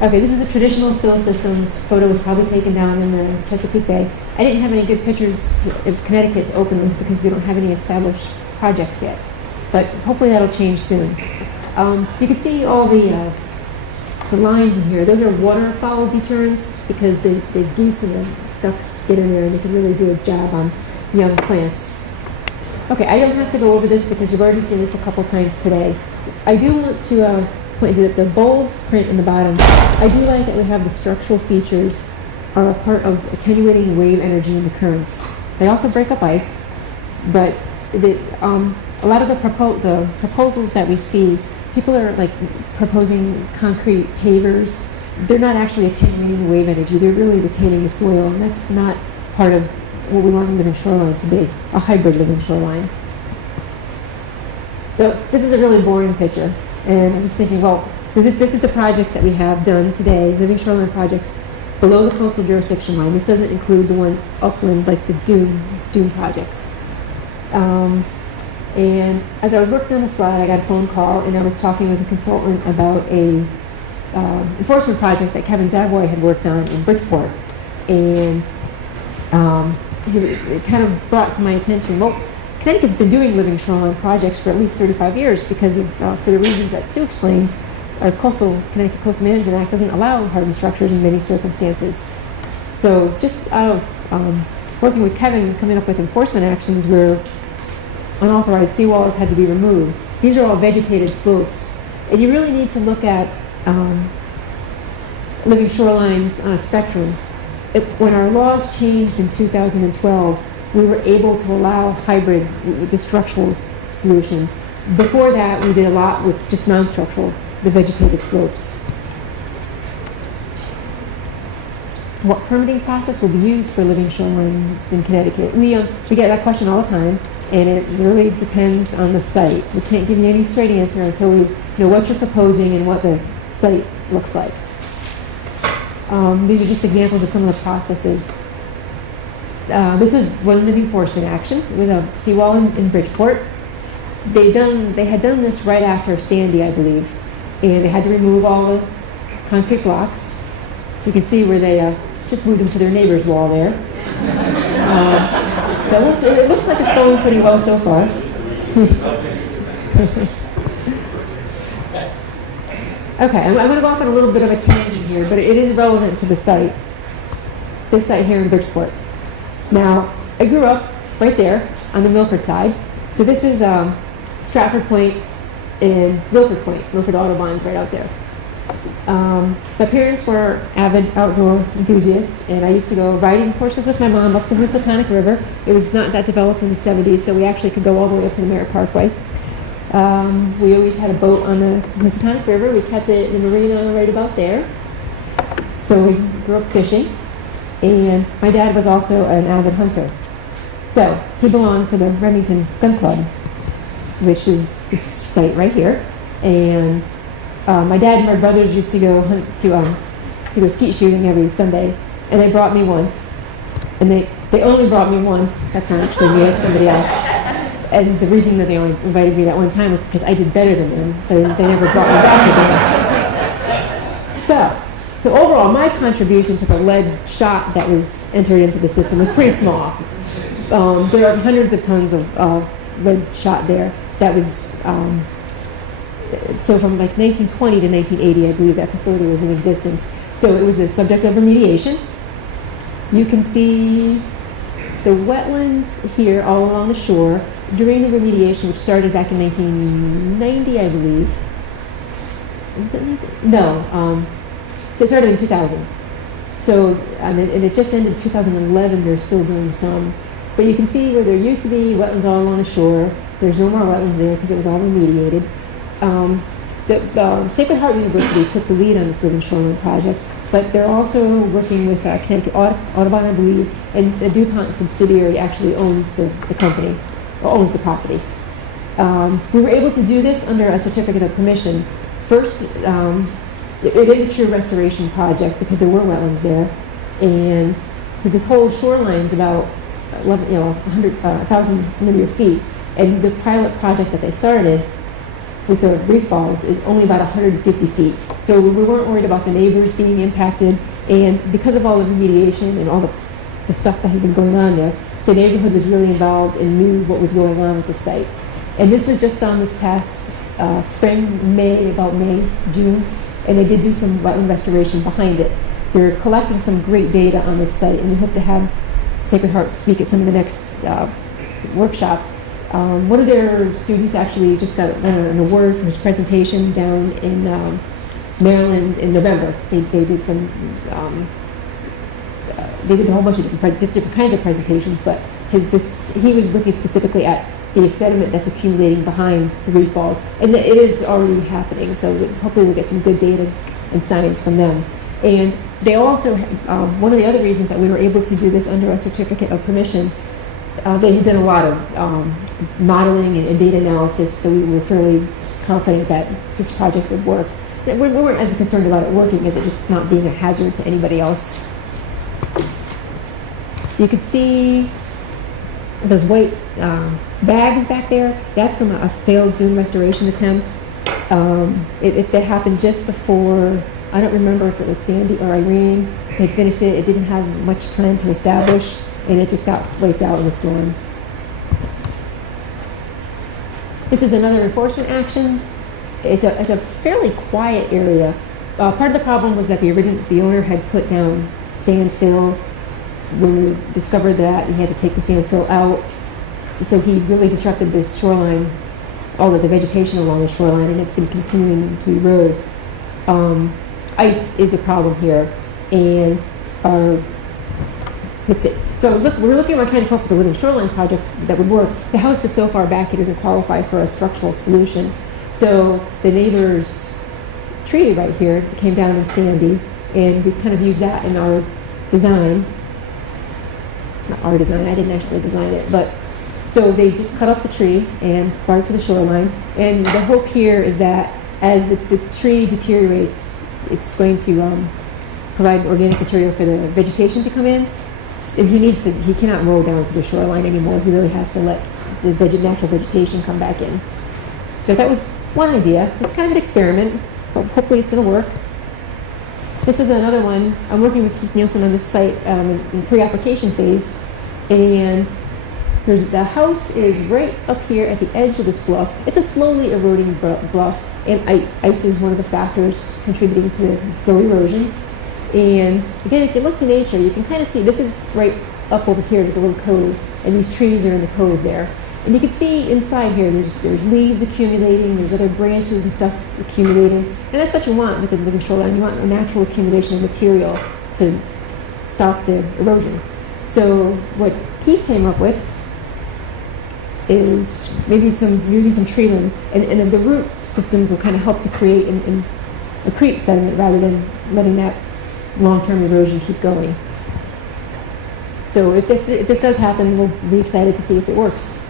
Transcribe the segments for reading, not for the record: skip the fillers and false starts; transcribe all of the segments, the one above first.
Okay, this is a traditional sill systems. Photo was probably taken down in the Chesapeake Bay. I didn't have any good pictures of Connecticut to open with because we don't have any established projects yet. But hopefully that'll change soon. You can see all the lines in here. Those are waterfowl deterrents because the geese and the ducks get in there and they can really do a job on young plants. Okay, I don't have to go over this because you've already seen this a couple times today. I do want to point to the bold print in the bottom. I do like that we have the structural features are a part of attenuating wave energy in the currents. They also break up ice, but a lot of the proposals that we see, people are like proposing concrete pavers. They're not actually attenuating the wave energy. They're really retaining the soil, and that's not part of what we want a living shoreline to be, a hybrid living shoreline. So this is a really boring picture, and I was thinking, well, this is the projects that we have done today, living shoreline projects below the coastal jurisdiction line. This doesn't include the ones upland, like the dune projects. And as I was working on the slide, I got a phone call, and I was talking with a consultant about a enforcement project that Kevin Zavoy had worked on in Bridgeport. And it kind of brought to my attention, well, Connecticut's been doing living shoreline projects for at least 35 years because of, for the reasons that Sue explained, our Connecticut Coastal Management Act doesn't allow hardened structures in many circumstances. So just out of working with Kevin, coming up with enforcement actions where unauthorized seawalls had to be removed. These are all vegetated slopes. And you really need to look at living shorelines on a spectrum. When our laws changed in 2012, we were able to allow hybrid, the structural solutions. Before that, we did a lot with just non-structural, the vegetated slopes. What permitting process will be used for living shorelines in Connecticut? We get that question all the time, and it really depends on the site. We can't give you any straight answer until we know what you're proposing and what the site looks like. These are just examples of some of the processes. This is one enforcement action. It was a seawall in Bridgeport. They had done this right after Sandy, I believe, and they had to remove all the concrete blocks. You can see where they just moved them to their neighbor's wall there. So it looks like it's going pretty well so far. Okay, I'm going to go off on a little bit of a tangent here, but it is relevant to the site. This site here in Bridgeport. Now, I grew up right there on the Milford side. So this is Stratford Point and Wilford Point. Milford Autobahn's right out there. My parents were avid outdoor enthusiasts, and I used to go riding horses with my mom up the Housatonic River. It was not that developed in the 70s, so we actually could go all the way up to the Merritt Parkway. We always had a boat on the Housatonic River. We kept it in the marina right about there. So we grew up fishing, and my dad was also an avid hunter. So he belonged to the Remington Gun Club, which is this site right here. And my dad and my brothers used to go hunt to go skeet shooting every Sunday, and they brought me once. And they only brought me once. That's not actually me, it's somebody else. And the reason that they only invited me that one time was because I did better than them, so they never brought me back again. So overall, my contribution to the lead shot that was entered into the system was pretty small. There are hundreds of tons of lead shot there. That was so from like 1920 to 1980, I believe that facility was in existence. So it was a subject of remediation. You can see the wetlands here all along the shore during the remediation, which started back in 1990, I believe. Was it 90? No, it started in 2000. So, and it just ended in 2011. They're still doing some. But you can see where there used to be wetlands all along the shore. There's no more wetlands there because it was all remediated. The Sacred Heart University took the lead on this living shoreline project, but they're also working with Connecticut Audubon, I believe, and the DuPont subsidiary actually owns the company, or owns the property. We were able to do this under a certificate of permission. First, it is a true restoration project because there were wetlands there, and so this whole shoreline is about 1,000 linear feet. And the pilot project that they started with the reef balls is only about 150 feet. So we weren't worried about the neighbors being impacted, and because of all the remediation and all the stuff that had been going on there, the neighborhood was really involved and knew what was going on with the site. And this was just on this past spring, about May, June, and they did do some wetland restoration behind it. They're collecting some great data on this site, and we hope to have Sacred Heart speak at some of the next workshop. One of their students actually just got an award for his presentation down in Maryland in November. They did some, they did a whole bunch of different kinds of presentations, but he was looking specifically at the sediment that's accumulating behind the reef balls, and it is already happening. So hopefully we'll get some good data and science from them. And they also, one of the other reasons that we were able to do this under a certificate of permission, they had done a lot of modeling and data analysis, so we were fairly confident that this project would work. We weren't as concerned about it working as it just not being a hazard to anybody else. You could see those white bags back there. That's from a failed dune restoration attempt. That happened just before, I don't remember if it was Sandy or Irene. They finished it. It didn't have much time to establish, and it just got wiped out in the storm. This is another enforcement action. It's a fairly quiet area. Part of the problem was that the owner had put down sand fill. When we discovered that, he had to take the sand fill out. So he really disrupted the shoreline, all of the vegetation along the shoreline, and it's been continuing to erode. Ice is a problem here, and that's it. So we're trying to come up with a living shoreline project that would work. The house is so far back it doesn't qualify for a structural solution. So the neighbor's tree right here came down in Sandy, and we kind of used that in our design. Not our design, I didn't actually design it, but so they just cut up the tree and brought it to the shoreline. And the hope here is that as the tree deteriorates, it's going to provide organic material for the vegetation to come in. And he cannot roll down to the shoreline anymore. He really has to let the natural vegetation come back in. So that was one idea. It's kind of an experiment, but hopefully it's going to work. This is another one. I'm working with Keith Nielsen on this site in pre-application phase, and the house is right up here at the edge of this bluff. It's a slowly eroding bluff, and ice is one of the factors contributing to the slow erosion. And again, if you look to nature, you can kind of see this is right up over here. There's a little cove, and these trees are in the cove there. And you can see inside here, there's leaves accumulating, there's other branches and stuff accumulating. And that's what you want with the living shoreline. You want a natural accumulation of material to stop the erosion. So what Keith came up with is maybe using some tree limbs, and then the root systems will kind of help to create and accrete sediment rather than letting that long-term erosion keep going. So if this does happen, we'll be excited to see if it works.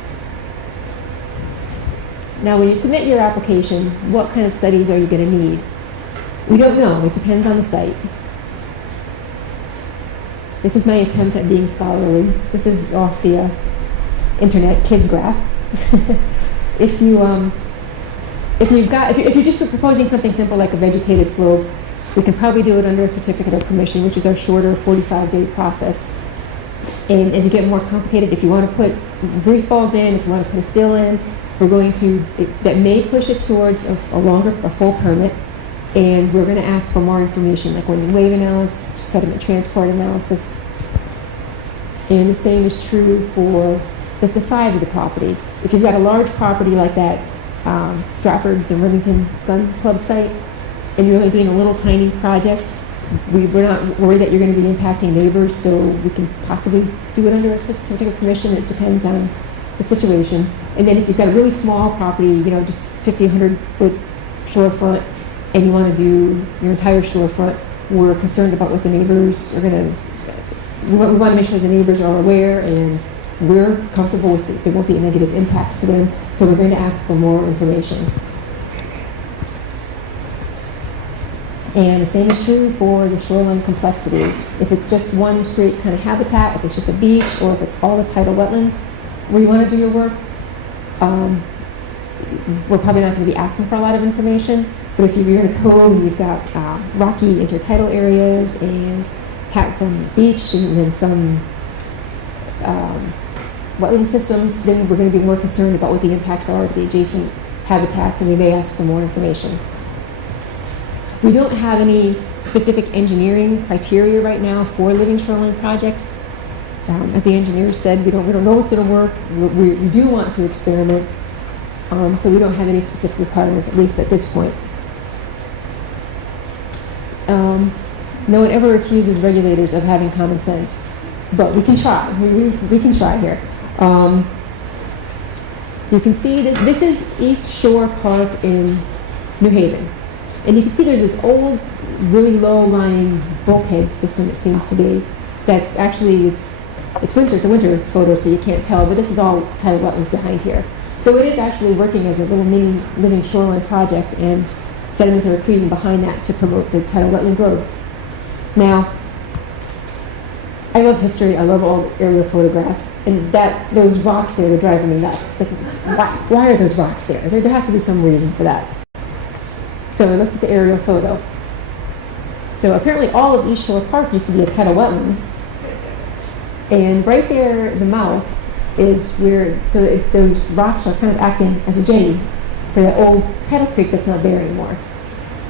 Now, when you submit your application, what kind of studies are you going to need? We don't know. It depends on the site. This is my attempt at being scholarly. This is off the internet, Kids Graph. If you're just proposing something simple like a vegetated slope, we can probably do it under a certificate of permission, which is our shorter 45-day process. And as you get more complicated, if you want to put reef balls in, if you want to put a sill in, that may push it towards a full permit, and we're going to ask for more information, like wind and wave analysis, sediment transport analysis. And the same is true for the size of the property. If you've got a large property like that Stratford, the Remington Gun Club site, and you're only doing a little tiny project, we're not worried that you're going to be impacting neighbors, so we can possibly do it under a certificate of permission. It depends on the situation. And then if you've got a really small property, just 50, 100 foot shorefront, and you want to do your entire shorefront, we're concerned about what the neighbors are going to, we want to make sure the neighbors are aware and we're comfortable with it. There won't be negative impacts to them, so we're going to ask for more information. And the same is true for the shoreline complexity. If it's just one straight kind of habitat, if it's just a beach, or if it's all the tidal wetland where you want to do your work, we're probably not going to be asking for a lot of information. But if you're in a code and you've got rocky intertidal areas and have some beach and then some wetland systems, then we're going to be more concerned about what the impacts are to the adjacent habitats, and we may ask for more information. We don't have any specific engineering criteria right now for living shoreline projects. As the engineer said, we don't know what's going to work. We do want to experiment, so we don't have any specific requirements, at least at this point. No one ever accuses regulators of having common sense, but we can try. We can try here. You can see this is East Shore Park in New Haven. And you can see there's this old, really low-lying bulkhead system, it seems to be, that's actually, it's winter, it's a winter photo, so you can't tell, but this is all tidal wetlands behind here. So it is actually working as a little mini living shoreline project, and sediments are accreting behind that to promote the tidal wetland growth. Now, I love history, I love all the aerial photographs, and those rocks there, they're driving me nuts. Like, why are those rocks there? There has to be some reason for that. So I looked at the aerial photo. So apparently all of East Shore Park used to be a tidal wetland. And right there, the mouth is where, those rocks are kind of acting as a jetty for that old tidal creek that's not there anymore.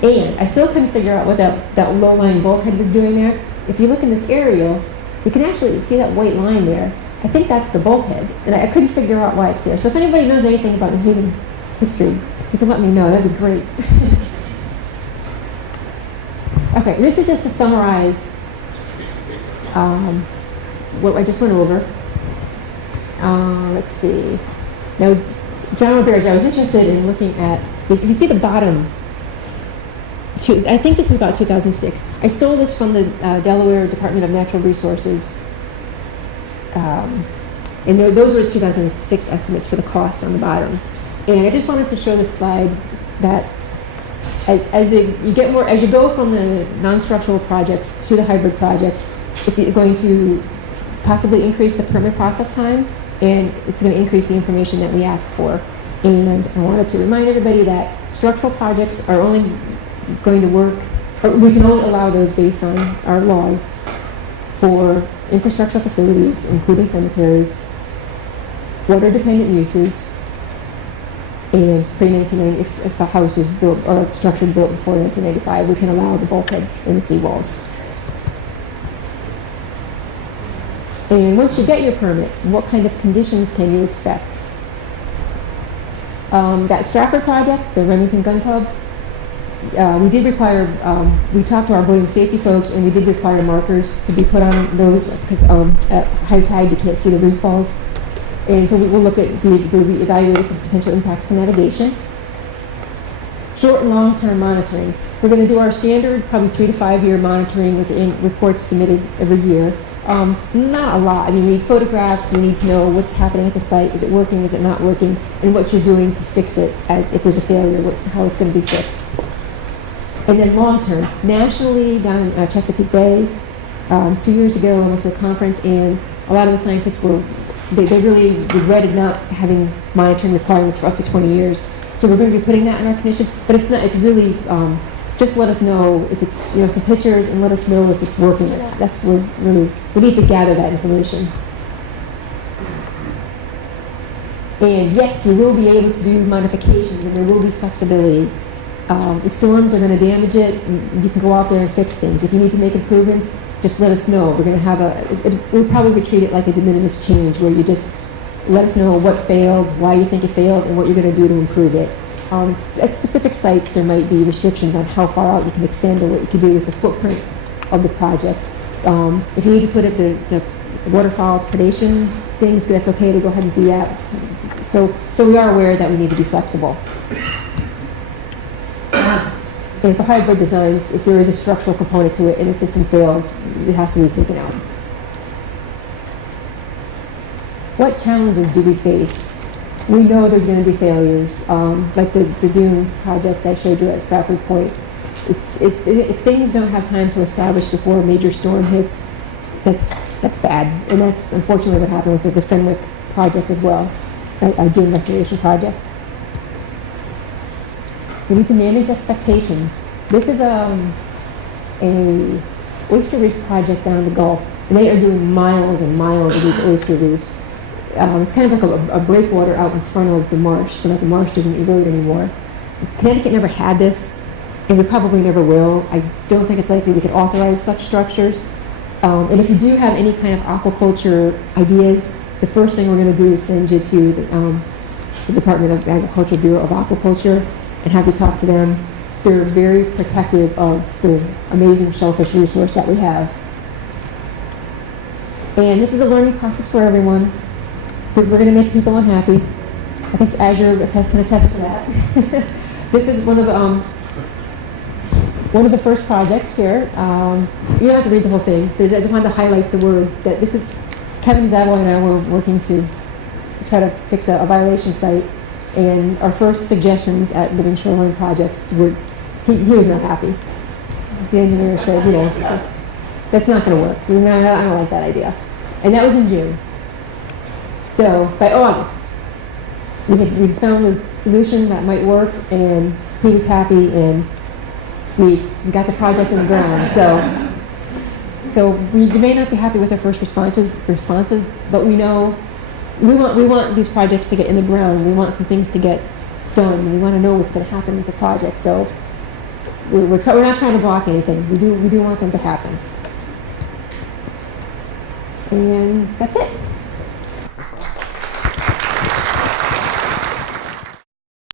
And I still couldn't figure out what that low-lying bulkhead was doing there. If you look in this aerial, you can actually see that white line there. I think that's the bulkhead. And I couldn't figure out why it's there. So if anybody knows anything about New Haven history, you can let me know. That'd be great. Okay, this is just to summarize what I just went over. Let's see. Now, John Roberge, I was interested in looking at, you can see the bottom. I think this is about 2006. I stole this from the Delaware Department of Natural Resources. And those were 2006 estimates for the cost on the bottom. And I just wanted to show this slide that as you go from the non-structural projects to the hybrid projects, it's going to possibly increase the permit process time, and it's going to increase the information that we ask for. And I wanted to remind everybody that structural projects are only going to work, or we can only allow those based on our laws for infrastructural facilities, including cemeteries, water-dependent uses, and pre-1990, if a house is built or a structure built before 1995, we can allow the bulkheads and the seawalls. And once you get your permit, what kind of conditions can you expect? That Stratford project, the Remington Gun Club, we did require, we talked to our boating safety folks, and we did require markers to be put on those because at high tide you can't see the reef balls. And so we will look at, we evaluate the potential impacts to navigation. Short and long-term monitoring. We're going to do our standard, probably 3 to 5 year monitoring with reports submitted every year. Not a lot. I mean, we need photographs, we need to know what's happening at the site. Is it working, is it not working? And what you're doing to fix it, as if there's a failure, how it's going to be fixed. And then long-term, nationally down in Chesapeake Bay, 2 years ago, I went to a conference, and a lot of the scientists they really regretted not having monitoring requirements for up to 20 years. So we're going to be putting that in our conditions, but it's really, just let us know if it's, some pictures, and let us know if it's working or not. That's what we need to gather that information. And yes, you will be able to do modifications, and there will be flexibility. The storms are going to damage it. You can go out there and fix things. If you need to make improvements, just let us know. We're going to have we'll probably treat it like a de minimis change, where you just let us know what failed, why you think it failed, and what you're going to do to improve it. So at specific sites, there might be restrictions on how far out you can extend, or what you can do with the footprint of the project. If you need to put it the waterfowl predation things, that's okay to go ahead and do that. So we are aware that we need to be flexible. And for hybrid designs, if there is a structural component to it and the system fails, it has to be taken out. What challenges do we face? We know there's going to be failures, like the dune project I showed you at Stratford Point. If things don't have time to establish before a major storm hits, that's bad. And that's unfortunately what happened with the Fenwick project as well, our dune restoration project. We need to manage expectations. This is a oyster reef project down in the Gulf, and they are doing miles and miles of these oyster reefs. It's kind of like a breakwater out in front of the marsh, so that the marsh doesn't erode anymore. Connecticut never had this, and we probably never will. I don't think it's likely we could authorize such structures. And if you do have any kind of aquaculture ideas, the first thing we're going to do is send you to the Department of Agriculture Bureau of Aquaculture and have you talk to them. They're very protective of the amazing shellfish resource that we have. And this is a learning process for everyone. We're going to make people unhappy. I think Azure can attest to that. This is one of the first projects here. You don't have to read the whole thing. I just wanted to highlight the word that this is Kevin Zavoy and I were working to try to fix a violation site, and our first suggestions at Living Shoreline Projects were he was not happy. The engineer said, that's not going to work. I don't like that idea, and that was in June. So by August, we found a solution that might work, and he was happy, and we got the project in the ground. So we may not be happy with our first responses, but we know we want these projects to get in the ground. We want some things to get done. We want to know what's going to happen with the project. So we're not trying to block anything. We do want them to happen. And that's it.